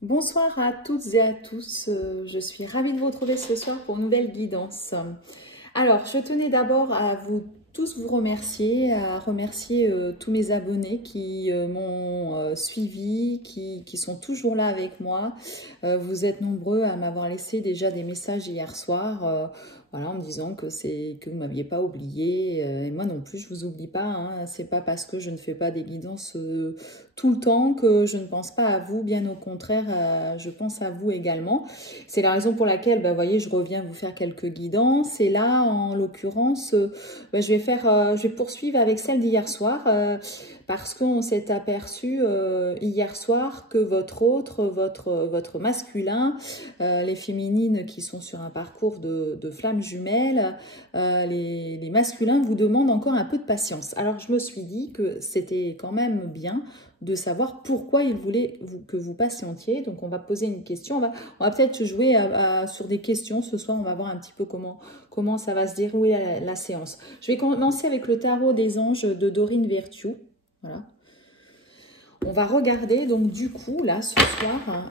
Bonsoir à toutes et à tous, je suis ravie de vous retrouver ce soir pour une nouvelle guidance. Alors, je tenais d'abord à vous tous vous remercier, à remercier tous mes abonnés qui m'ont suivi, qui sont toujours là avec moi. Vous êtes nombreux à m'avoir laissé déjà des messages hier soir, voilà, en me disant que vous ne m'aviez pas oublié, et moi non plus je vous oublie pas, hein. C'est pas parce que je ne fais pas des guidances tout le temps que je ne pense pas à vous, bien au contraire, je pense à vous également. C'est la raison pour laquelle, vous voyez, je reviens vous faire quelques guidances, et là, en l'occurrence, je vais poursuivre avec celle d'hier soir, parce qu'on s'est aperçu hier soir que votre masculin, les féminines qui sont sur un parcours de flammes jumelles, les masculins vous demandent encore un peu de patience. Alors je me suis dit que c'était quand même bien de savoir pourquoi ils voulaient que vous patientiez. Donc on va poser une question, on va peut-être jouer sur des questions ce soir, on va voir un petit peu comment ça va se dérouler la séance. Je vais commencer avec le tarot des anges de Dorine Virtue. Voilà. On va regarder donc du coup là ce soir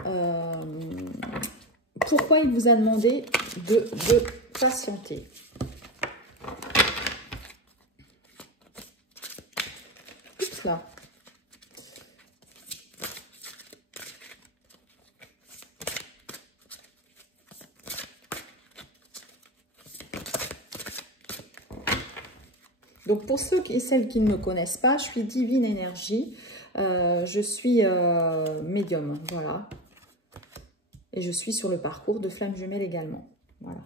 pourquoi il vous a demandé de patienter. Oups là. Donc pour ceux et celles qui ne me connaissent pas, je suis Divine Énergie, je suis médium, voilà. Et je suis sur le parcours de flammes jumelles également, voilà.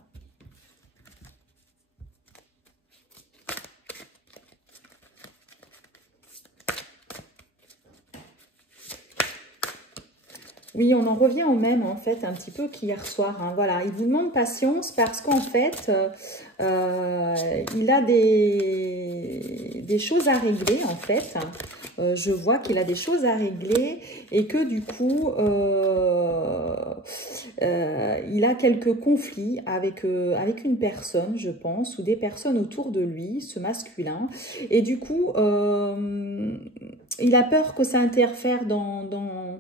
Oui, on en revient au même, en fait, un petit peu qu'hier soir. Hein. Voilà, il vous demande patience parce qu'en fait, il a des choses à régler, en fait. Je vois qu'il a des choses à régler et que du coup, il a quelques conflits avec une personne, je pense, ou des personnes autour de lui, ce masculin. Et du coup, il a peur que ça interfère dans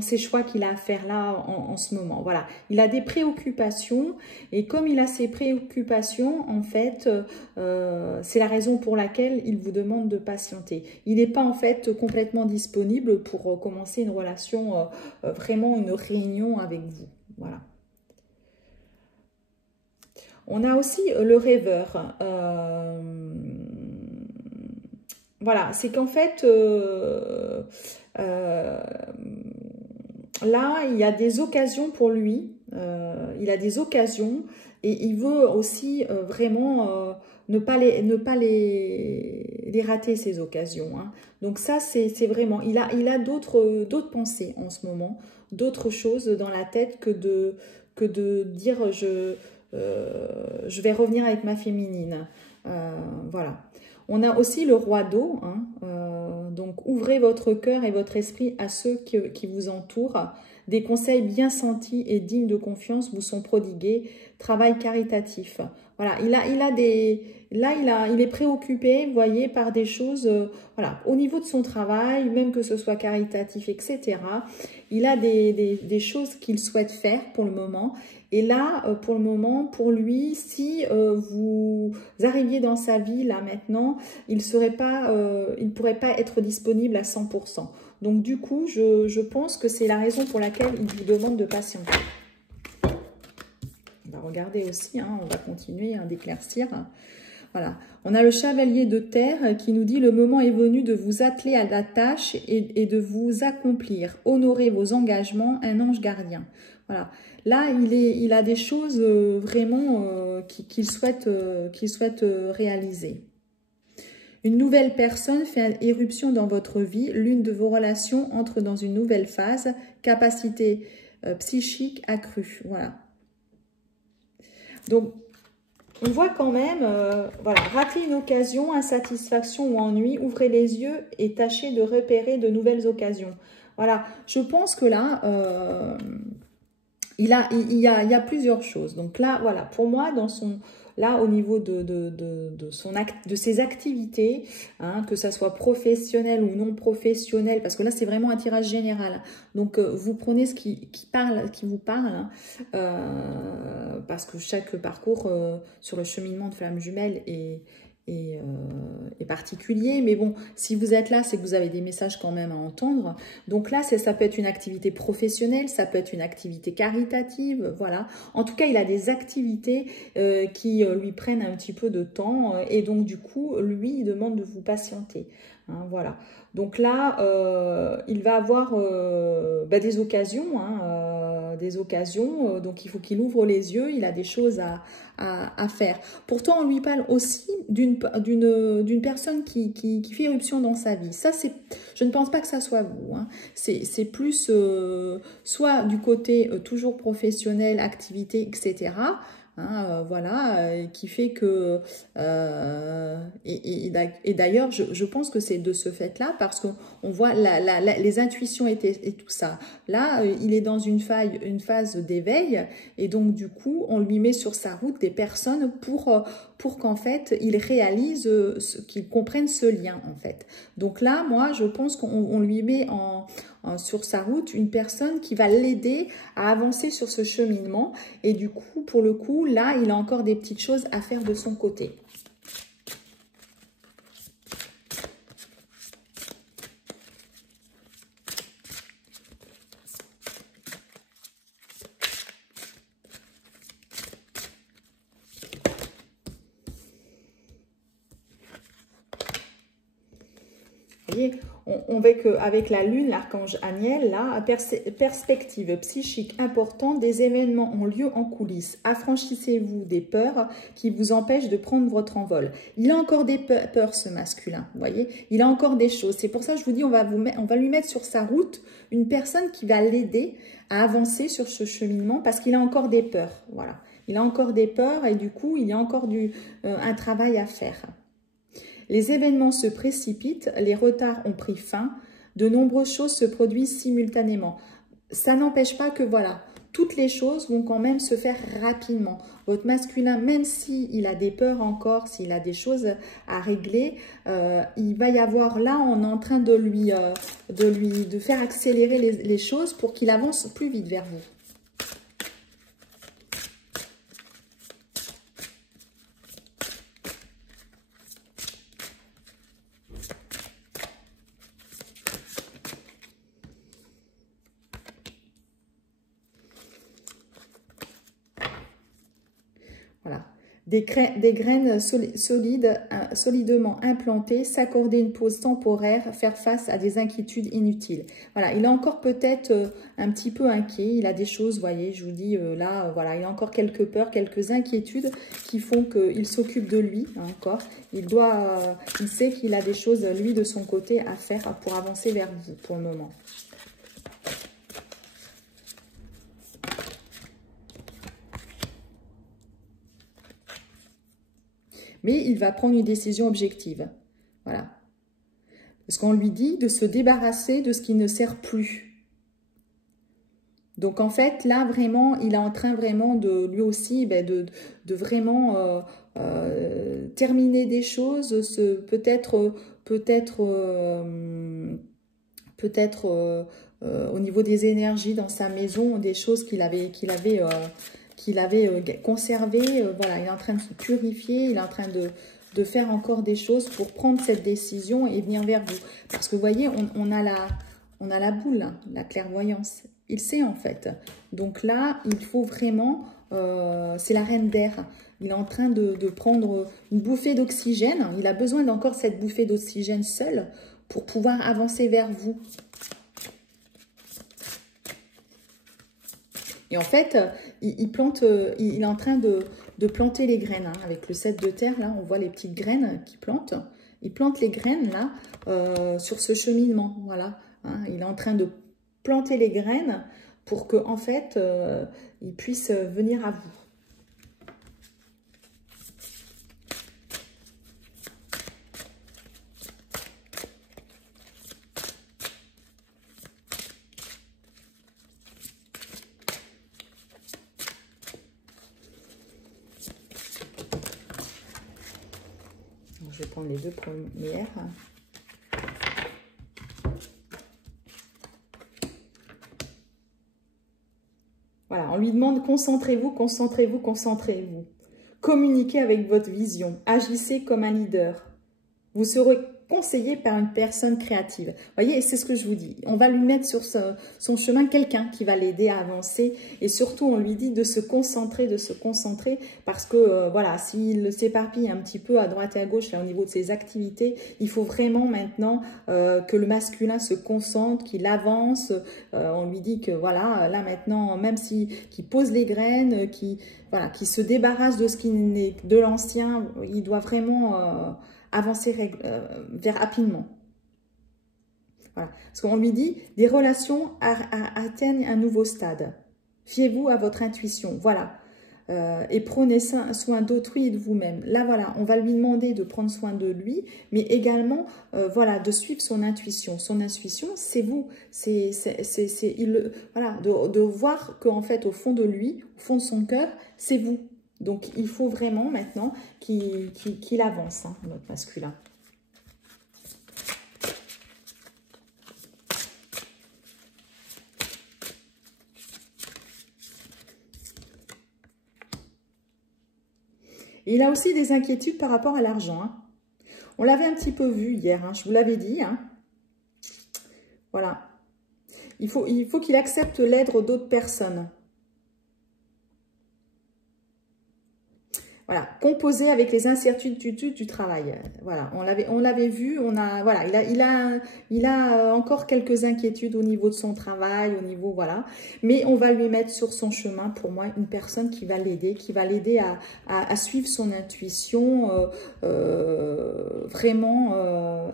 ces choix qu'il a à faire là en ce moment. Voilà, il a des préoccupations et comme il a ces préoccupations, en fait, c'est la raison pour laquelle il vous demande de patienter. Il n'est pas en fait complètement disponible pour commencer une relation, vraiment une réunion avec vous. Voilà. On a aussi le rêveur. Voilà, c'est qu'en fait, là, il y a des occasions pour lui. Il a des occasions et il veut aussi vraiment ne pas les rater, ces occasions. Hein. Donc ça, c'est vraiment... Il a d'autres pensées en ce moment, d'autres choses dans la tête que de dire je vais revenir avec ma féminine. Voilà. On a aussi le roi d'eau, hein, donc ouvrez votre cœur et votre esprit à ceux qui vous entourent. Des conseils bien sentis et dignes de confiance vous sont prodigués. Travail caritatif. Voilà, il est préoccupé, vous voyez, par des choses, voilà, au niveau de son travail, même que ce soit caritatif, etc. Il a des choses qu'il souhaite faire pour le moment. Et là, pour le moment, pour lui, si vous arriviez dans sa vie, là, maintenant, il ne pourrait pas être disponible à 100%. Donc, du coup, je pense que c'est la raison pour laquelle il vous demande de patienter. On va regarder aussi, hein, on va continuer d'éclaircir. Voilà. On a le chevalier de terre qui nous dit « Le moment est venu de vous atteler à la tâche et de vous accomplir. Honorez vos engagements, un ange gardien. » Voilà. Là, il a des choses vraiment qu'il souhaite réaliser. Une nouvelle personne fait éruption dans votre vie. L'une de vos relations entre dans une nouvelle phase. Capacité psychique accrue. Voilà. Donc, on voit quand même, voilà, rater une occasion, insatisfaction ou ennui, ouvrez les yeux et tâchez de repérer de nouvelles occasions. Voilà, je pense que là, il y a plusieurs choses. Donc là, voilà, pour moi, là, au niveau de ses activités, hein, que ça soit professionnel ou non professionnel, parce que là, c'est vraiment un tirage général. Donc, vous prenez ce qui vous parle, hein, parce que chaque parcours sur le cheminement de flamme jumelle est particulier, mais bon, si vous êtes là, c'est que vous avez des messages quand même à entendre. Donc là, ça peut être une activité professionnelle, ça peut être une activité caritative, voilà. En tout cas, il a des activités qui lui prennent un petit peu de temps, et donc du coup, lui, il demande de vous patienter. Hein, voilà. Donc là, il va avoir des occasions, hein, donc il faut qu'il ouvre les yeux, il a des choses à faire. Pourtant, on lui parle aussi d'une personne qui fait irruption dans sa vie. Ça, je ne pense pas que ça soit vous. Hein. C'est plus soit du côté toujours professionnel, activité, etc., hein, voilà, qui fait que et d'ailleurs je pense que c'est de ce fait-là, parce qu'on voit les intuitions et tout ça. Là, il est dans une phase d'éveil, et donc du coup on lui met sur sa route des personnes pour qu'en fait il réalise, qu'il comprenne ce lien en fait. Donc là, moi je pense qu'on lui met sur sa route une personne qui va l'aider à avancer sur ce cheminement, et du coup, pour le coup, là, il a encore des petites choses à faire de son côté. Vous voyez, on voit qu'avec la lune, l'archange Aniel, là, perspective psychique importante, des événements ont lieu en coulisses. Affranchissez-vous des peurs qui vous empêchent de prendre votre envol. Il a encore des peurs, ce masculin, vous voyez. Il a encore des choses. C'est pour ça que je vous dis, on va lui mettre sur sa route une personne qui va l'aider à avancer sur ce cheminement, parce qu'il a encore des peurs, voilà. Il a encore des peurs, et du coup, il y a encore un travail à faire. Les événements se précipitent, les retards ont pris fin, de nombreuses choses se produisent simultanément. Ça n'empêche pas que, voilà, toutes les choses vont quand même se faire rapidement. Votre masculin, même s'il a des peurs encore, s'il a des choses à régler, il va y avoir là, on est en train de faire accélérer les choses pour qu'il avance plus vite vers vous. Voilà. Des graines solides, solidement implantées, s'accorder une pause temporaire, faire face à des inquiétudes inutiles. Voilà, il est encore peut-être un petit peu inquiet, il a des choses, vous voyez, je vous dis là, voilà, il a encore quelques peurs, quelques inquiétudes qui font qu'il s'occupe de lui, hein, encore. Il sait qu'il a des choses, lui, de son côté, à faire pour avancer vers vous, pour le moment. Mais il va prendre une décision objective. Voilà. Parce qu'on lui dit de se débarrasser de ce qui ne sert plus. Donc, en fait, là, vraiment, il est en train vraiment de, lui aussi, de vraiment terminer des choses, peut-être au niveau des énergies dans sa maison, des choses qu'il avait conservé, voilà, il est en train de se purifier, il est en train de faire encore des choses pour prendre cette décision et venir vers vous. Parce que vous voyez, on a la boule, hein, la clairvoyance. Il sait en fait. Donc là, il faut vraiment, c'est la reine d'air. Il est en train de prendre une bouffée d'oxygène. Il a besoin d'encore cette bouffée d'oxygène seul pour pouvoir avancer vers vous. Et en fait, il est en train de planter les graines. Hein. Avec le 7 de terre, là, on voit les petites graines qu'il plante. Il plante les graines, là, sur ce cheminement. Voilà. Hein. Il est en train de planter les graines pour que, en fait, il puisse venir à vous. vais prendre les deux premières. Voilà, on lui demande concentrez-vous, concentrez-vous, concentrez-vous. Communiquez avec votre vision. Agissez comme un leader. Vous serez conseillé par une personne créative. Vous voyez, c'est ce que je vous dis. On va lui mettre sur son chemin quelqu'un qui va l'aider à avancer. Et surtout, on lui dit de se concentrer parce que, voilà, s'il s'éparpille un petit peu à droite et à gauche, là, au niveau de ses activités, il faut vraiment maintenant que le masculin se concentre, qu'il avance. On lui dit que, voilà, là maintenant, même qu'il pose les graines, voilà, qu'il se débarrasse de ce qui n'est de l'ancien, il doit vraiment... avancer vers rapidement. Voilà. Parce qu'on lui dit, des relations atteignent un nouveau stade. Fiez-vous à votre intuition. Voilà. Et prenez soin d'autrui et de vous-même. Là, voilà, on va lui demander de prendre soin de lui, mais également, voilà, de suivre son intuition. Son intuition, c'est vous. Voilà, de voir qu'en fait, au fond de lui, au fond de son cœur, c'est vous. Donc, il faut vraiment maintenant qu'il avance, hein, notre masculin. Et il a aussi des inquiétudes par rapport à l'argent. Hein. On l'avait un petit peu vu hier, hein, je vous l'avais dit. Hein. Voilà. Il faut qu'il accepte l'aide d'autres personnes. Voilà, composer avec les incertitudes du travail. Voilà, on l'avait vu, voilà, il a encore quelques inquiétudes au niveau de son travail, au niveau, voilà. Mais on va lui mettre sur son chemin, pour moi, une personne qui va l'aider à suivre son intuition, vraiment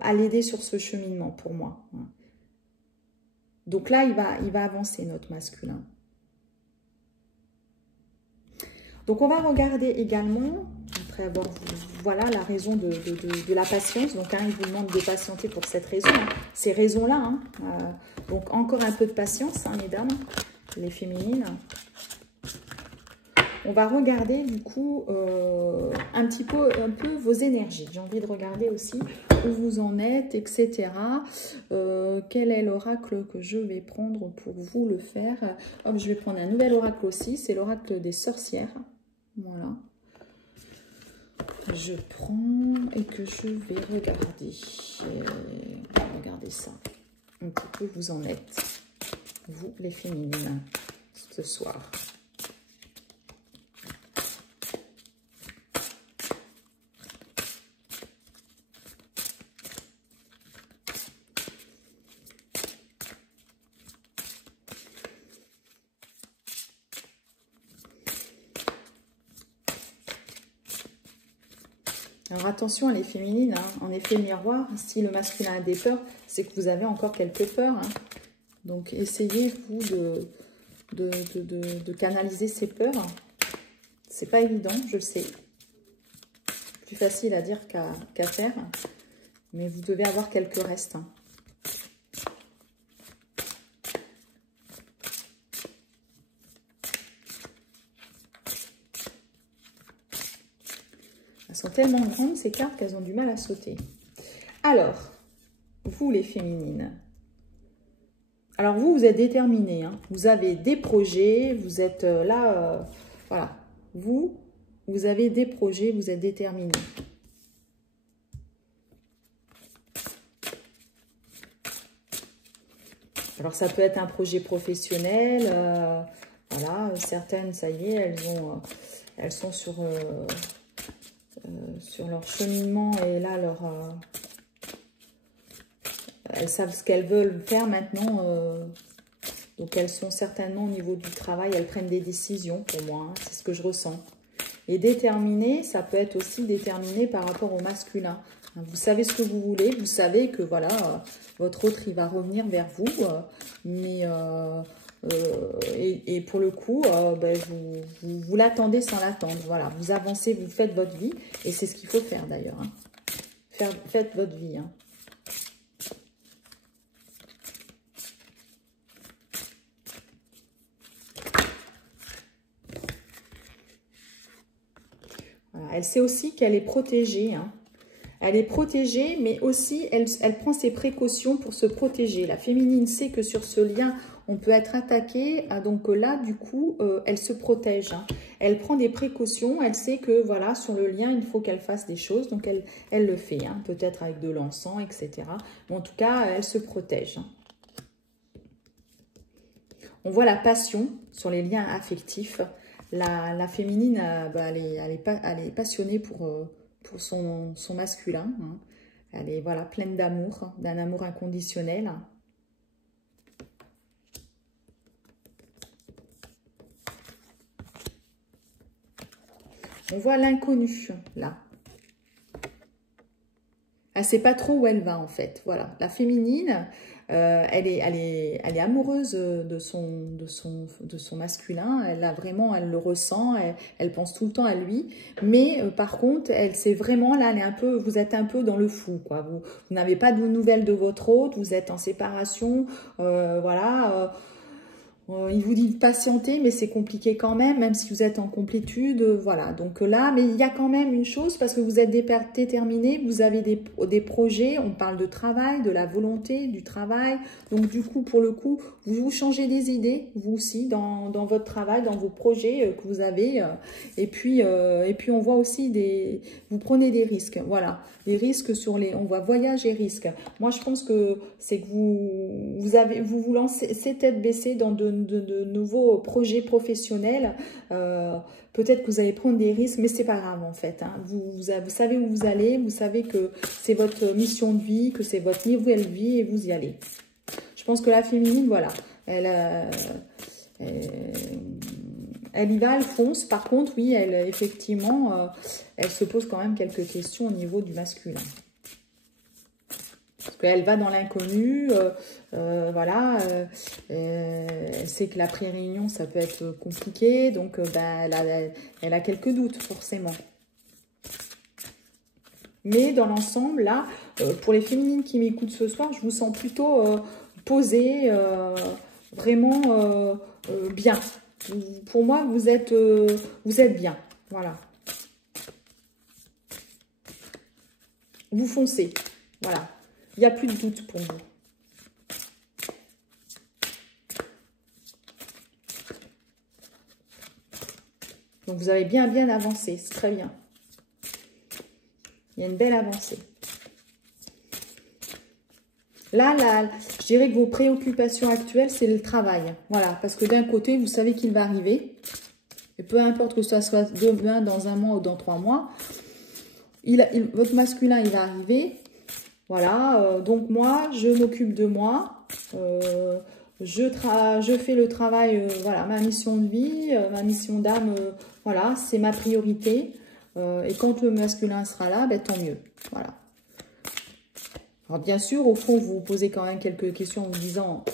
à l'aider sur ce cheminement, pour moi. Donc là, il va avancer, notre masculin. Donc, on va regarder également, après avoir, voilà, la raison de la patience. Donc, hein, il vous demande de patienter pour cette raison, hein, ces raisons-là. Hein. Donc, encore un peu de patience, hein, mesdames, les féminines. On va regarder, du coup, un peu vos énergies. J'ai envie de regarder aussi où vous en êtes, etc. Quel est l'oracle que je vais prendre pour vous le faire? Hop, je vais prendre un nouvel oracle aussi. C'est l'oracle des sorcières. Voilà. Je prends et que je vais regarder. Regardez ça. Un petit peu, vous en êtes. Vous, les féminines, ce soir. Alors attention à les féminines, hein. En effet miroir, si le masculin a des peurs, c'est que vous avez encore quelques peurs. Hein. Donc essayez vous de canaliser ces peurs. C'est pas évident, je le sais. Plus facile à dire qu'à faire, mais vous devez avoir quelques restes. Hein. Elles sont tellement grandes, ces cartes, qu'elles ont du mal à sauter. Alors, vous les féminines. Alors vous êtes déterminés. Hein. Vous avez des projets, vous êtes là, voilà. Vous avez des projets, vous êtes déterminés. Alors ça peut être un projet professionnel, voilà. Certaines, ça y est, elles sont sur leur cheminement et là, elles savent ce qu'elles veulent faire maintenant. Donc, elles sont certainement au niveau du travail, elles prennent des décisions pour moi. Hein, c'est ce que je ressens. Et déterminé, ça peut être aussi déterminé par rapport au masculin. Hein, vous savez ce que vous voulez, vous savez que voilà, votre autre, il va revenir vers vous. Et pour le coup, ben, vous l'attendez sans l'attendre. Voilà, vous avancez, vous faites votre vie. Et c'est ce qu'il faut faire d'ailleurs. Hein. Faites votre vie. Hein. Voilà. Elle sait aussi qu'elle est protégée. Hein. Elle est protégée, mais aussi, elle prend ses précautions pour se protéger. La féminine sait que sur ce lien, on peut être attaqué. Ah, donc là, du coup, elle se protège. Hein. Elle prend des précautions. Elle sait que, voilà, sur le lien, il faut qu'elle fasse des choses. Donc, elle le fait. Hein, peut-être avec de l'encens, etc. Mais en tout cas, elle se protège. Hein. On voit la passion sur les liens affectifs. La féminine, bah, elle est passionnée pour son masculin. Hein. Elle est voilà, pleine d'amour, hein, d'un amour inconditionnel. On voit l'inconnu, là. Elle ne sait pas trop où elle va, en fait. Voilà, la féminine, elle est amoureuse de son masculin. Elle le ressent. Elle pense tout le temps à lui. Mais par contre, elle sait vraiment, là, vous êtes un peu dans le flou, quoi. Vous n'avez pas de nouvelles de votre hôte. Vous êtes en séparation. Voilà. Il vous dit de patienter, mais c'est compliqué quand même si vous êtes en complétude, voilà. Donc là, mais il y a quand même une chose, parce que vous êtes déterminé, vous avez des projets, on parle de travail, de la volonté, du travail. Donc du coup, pour le coup, vous changez des idées, vous aussi, dans votre travail, dans vos projets que vous avez. Et puis on voit aussi vous prenez des risques, voilà. Des risques on voit voyage et risque. Moi, je pense que c'est que vous vous lancez tête baissée dans de nouveaux projets professionnels. Peut-être que vous allez prendre des risques, mais c'est pas grave en fait. Hein. Vous savez où vous allez, vous savez que c'est votre mission de vie, que c'est votre nouvelle vie et vous y allez. Je pense que la féminine, voilà, elle y va, elle fonce. Par contre, oui, effectivement, elle se pose quand même quelques questions au niveau du masculin. Parce qu'elle va dans l'inconnu, voilà, elle sait que la pré-réunion, ça peut être compliqué, donc elle a quelques doutes, forcément. Mais dans l'ensemble, là, pour les féminines qui m'écoutent ce soir, je vous sens plutôt posée, vraiment bien. Pour moi, vous êtes bien, voilà. Vous foncez, voilà. Il n'y a plus de doute pour vous. Donc, vous avez bien avancé. C'est très bien. Il y a une belle avancée. Là, je dirais que vos préoccupations actuelles, c'est le travail. Voilà, parce que d'un côté, vous savez qu'il va arriver. Et peu importe que ça soit demain, dans un mois ou dans 3 mois, votre masculin, il va arriver. Voilà, donc moi, je m'occupe de moi. Je fais le travail, voilà, ma mission de vie, ma mission d'âme, voilà, c'est ma priorité. Et quand le masculin sera là, ben, tant mieux. Voilà. Alors bien sûr, au fond, vous vous posez quand même quelques questions en vous disant,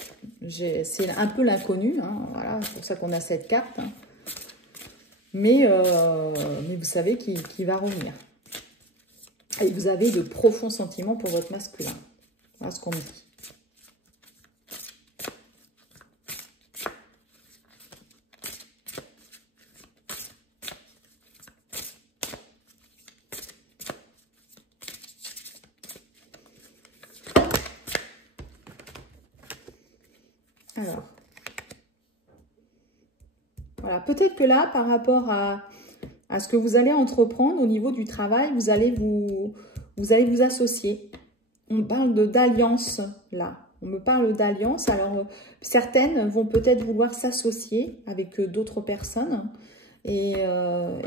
c'est un peu l'inconnu, hein, voilà, c'est pour ça qu'on a cette carte. Hein. Mais vous savez qu'il va revenir. Et vous avez de profonds sentiments pour votre masculin. Voilà ce qu'on me dit. Alors, voilà, peut-être que là, par rapport à ce que vous allez entreprendre au niveau du travail, vous allez vous associer. On parle d'alliance, là. On me parle d'alliance. Alors, certaines vont peut-être vouloir s'associer avec d'autres personnes. Et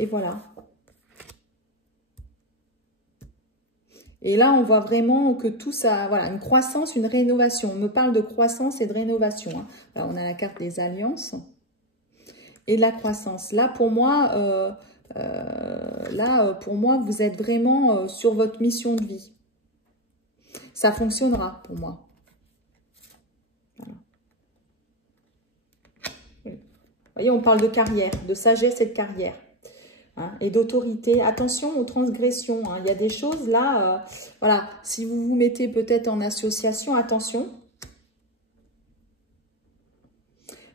voilà. Et là, on voit vraiment que tout ça, voilà, une croissance, une rénovation. On me parle de croissance et de rénovation. Hein. Alors, on a la carte des alliances et de la croissance. Là, pour moi, vous êtes vraiment sur votre mission de vie. Ça fonctionnera pour moi. Voilà. Oui. Vous voyez, on parle de carrière, de sagesse et de carrière. Hein, et d'autorité. Attention aux transgressions. Hein. Il y a des choses là, voilà, si vous vous mettez peut-être en association, attention.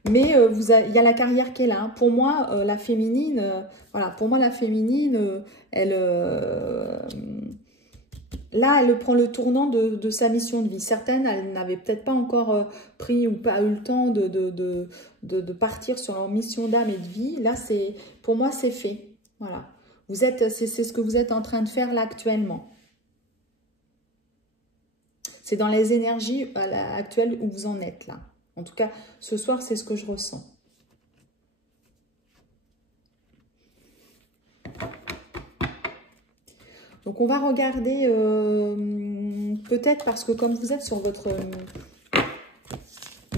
Mais il y a la carrière qui est là. Hein. Pour moi, la féminine, voilà, pour moi, la féminine, elle là, elle prend le tournant de sa mission de vie. Certaines, elles n'avaient peut-être pas encore pris ou pas eu le temps de partir sur leur mission d'âme et de vie. Là, pour moi, c'est fait. Voilà. C'est ce que vous êtes en train de faire là actuellement. C'est dans les énergies actuelles où vous en êtes là. En tout cas, ce soir, c'est ce que je ressens. Donc, on va regarder, peut-être parce que comme vous êtes sur votre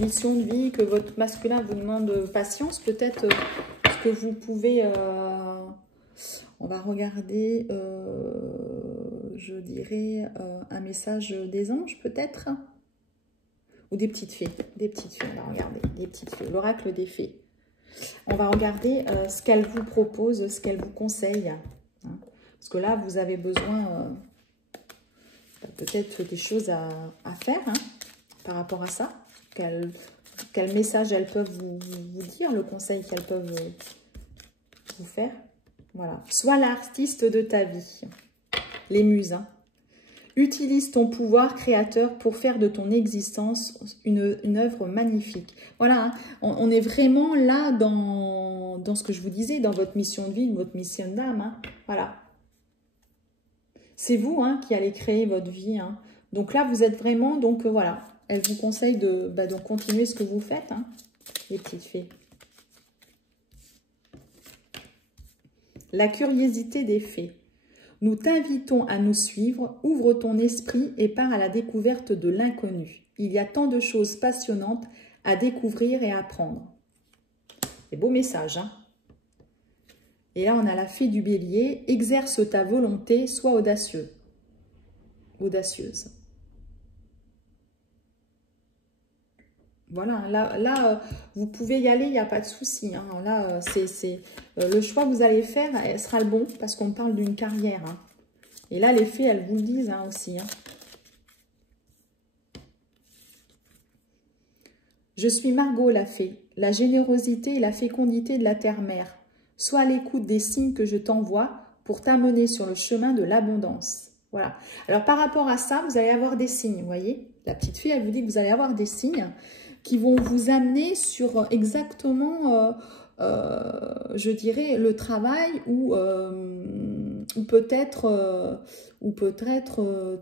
mission de vie, que votre masculin vous demande patience, peut-être ce que vous pouvez... on va regarder, je dirais, un message des anges, peut-être. Ou des petites fées. Des petites fées, on va regarder. Des petites fées, l'oracle des fées. On va regarder ce qu'elle vous propose, ce qu'elle vous conseille. Hein. Parce que là, vous avez besoin peut-être des choses à faire hein, par rapport à ça. Quel message elles peuvent vous dire, le conseil qu'elles peuvent vous faire. Voilà. Sois l'artiste de ta vie. Les muses. Hein. Utilise ton pouvoir créateur pour faire de ton existence une œuvre magnifique. Voilà, hein. On est vraiment là dans ce que je vous disais, dans votre mission de vie, votre mission d'âme. Hein. Voilà. C'est vous hein, qui allez créer votre vie. Hein. Donc là, vous êtes vraiment... Donc voilà, elle vous conseille de continuer ce que vous faites, hein, les petites fées. La curiosité des fées. Nous t'invitons à nous suivre, ouvre ton esprit et pars à la découverte de l'inconnu. Il y a tant de choses passionnantes à découvrir et à apprendre. C'est beau message, hein? Et là, on a la fée du bélier. Exerce ta volonté, sois audacieux. Audacieuse. Voilà, là vous pouvez y aller, il n'y a pas de souci. Hein. Là, le choix que vous allez faire, elle sera le bon, parce qu'on parle d'une carrière. Hein. Et là, les fées, elles vous le disent hein, aussi. Hein. Je suis Margot, la fée, la générosité et la fécondité de la terre-mère. Sois à l'écoute des signes que je t'envoie pour t'amener sur le chemin de l'abondance. Voilà. Alors, par rapport à ça, vous allez avoir des signes, vous voyez. La petite fille, elle vous dit que vous allez avoir des signes qui vont vous amener sur exactement, je dirais, le travail ou peut-être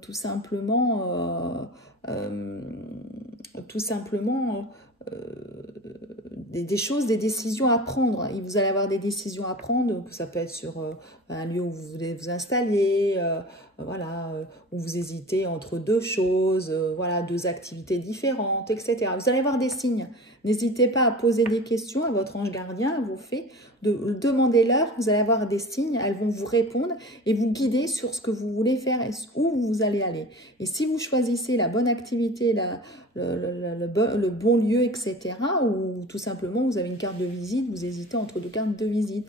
tout simplement, des choses, des décisions à prendre. Et vous allez avoir des décisions à prendre, que ça peut être sur un lieu où vous voulez vous installer, voilà, où vous hésitez entre deux choses, voilà, deux activités différentes, etc. Vous allez avoir des signes. N'hésitez pas à poser des questions à votre ange gardien, à vos fées, demandez-leur, vous allez avoir des signes, elles vont vous répondre et vous guider sur ce que vous voulez faire et où vous allez aller. Et si vous choisissez la bonne activité, le bon lieu, etc., ou tout simplement vous avez une carte de visite, vous hésitez entre deux cartes de visite.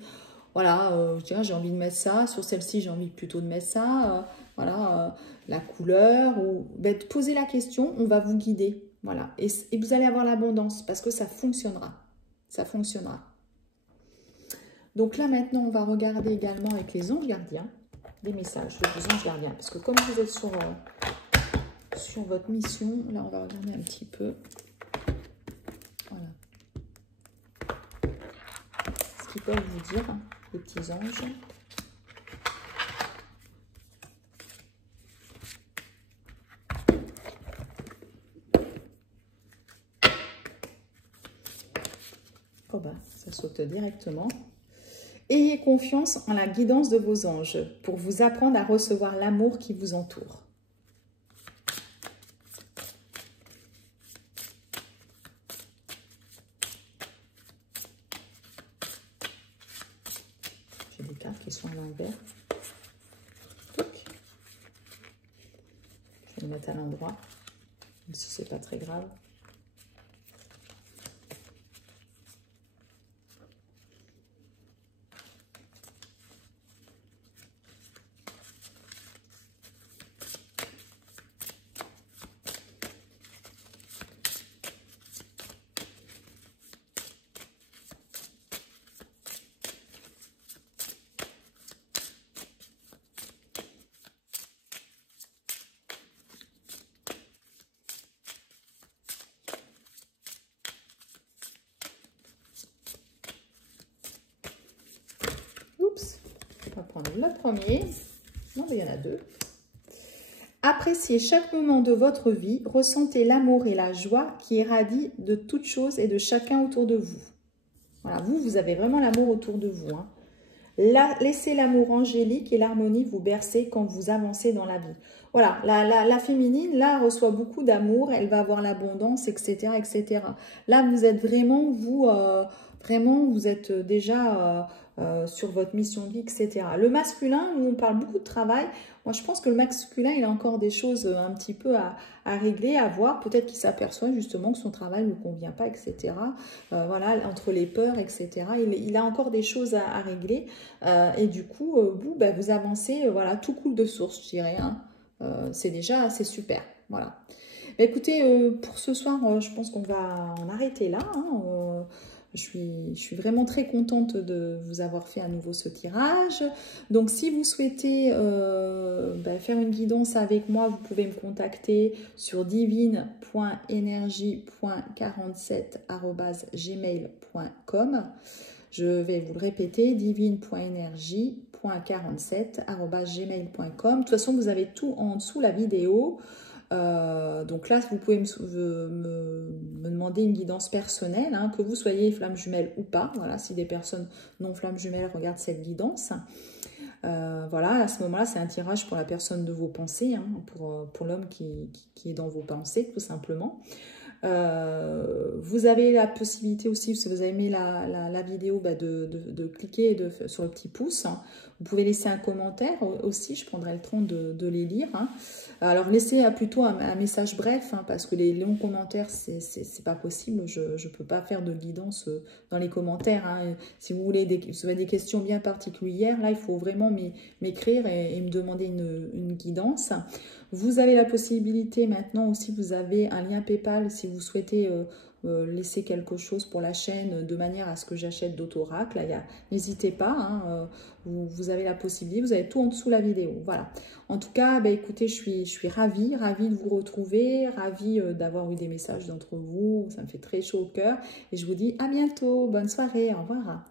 Voilà, tiens, j'ai envie de mettre ça, sur celle-ci j'ai envie plutôt de mettre ça, voilà, la couleur, ou posez la question, on va vous guider, voilà, et vous allez avoir l'abondance, parce que ça fonctionnera, ça fonctionnera. Donc là maintenant on va regarder également avec les anges gardiens, des messages des anges gardiens, parce que comme vous êtes sur votre mission, là on va regarder un petit peu, voilà, ce qu'ils peuvent vous dire, les petits anges. Oh bah, ça saute directement. Ayez confiance en la guidance de vos anges pour vous apprendre à recevoir l'amour qui vous entoure. J'ai des cartes qui sont à l'envers. Je vais les mettre à l'endroit, même si c'est pas très grave. prendre le premier. Non, mais il y en a deux. Appréciez chaque moment de votre vie, ressentez l'amour et la joie qui irradient de toutes choses et de chacun autour de vous. Voilà, vous avez vraiment l'amour autour de vous. Hein. Laissez l'amour angélique et l'harmonie vous bercer quand vous avancez dans la vie. Voilà, la féminine, là, reçoit beaucoup d'amour, elle va avoir l'abondance, etc., etc. Là, vous êtes vraiment, vous êtes déjà sur votre mission de vie, etc. Le masculin, on parle beaucoup de travail. Moi, je pense que le masculin, il a encore des choses un petit peu à régler, à voir. Peut-être qu'il s'aperçoit justement que son travail ne lui convient pas, etc. Voilà, entre les peurs, etc. Il a encore des choses à régler. Et du coup, vous, vous avancez, voilà, tout coule de source, je dirais. Hein. C'est super. Voilà. Bah, écoutez, pour ce soir, je pense qu'on va en arrêter là. Hein. Je suis vraiment très contente de vous avoir fait à nouveau ce tirage. Donc, si vous souhaitez faire une guidance avec moi, vous pouvez me contacter sur divine.energie.47@gmail.com. Je vais vous le répéter, divine.energie.47@gmail.com. De toute façon, vous avez tout en dessous la vidéo. Donc là, vous pouvez me demander une guidance personnelle, hein, que vous soyez flamme jumelle ou pas. Voilà, si des personnes non flamme jumelle regardent cette guidance. Voilà, à ce moment-là, c'est un tirage pour la personne de vos pensées, hein, pour l'homme qui est dans vos pensées, tout simplement. Vous avez la possibilité aussi, si vous avez aimé la vidéo, de cliquer sur le petit pouce. Hein. Vous pouvez laisser un commentaire aussi, je prendrai le temps de les lire. Hein. Alors, laissez plutôt un message bref, hein, parce que les longs commentaires, c'est pas possible. Je ne peux pas faire de guidance dans les commentaires. Hein. Si vous voulez si vous avez des questions bien particulières, là, il faut vraiment m'écrire et me demander une guidance. Vous avez la possibilité maintenant aussi, vous avez un lien PayPal si vous souhaitez laisser quelque chose pour la chaîne de manière à ce que j'achète d'autres oracles. N'hésitez pas, hein, vous avez la possibilité, vous avez tout en dessous la vidéo. Voilà. En tout cas, écoutez, je suis ravie de vous retrouver, ravie d'avoir eu des messages d'entre vous. Ça me fait très chaud au cœur. Et je vous dis à bientôt. Bonne soirée. Au revoir.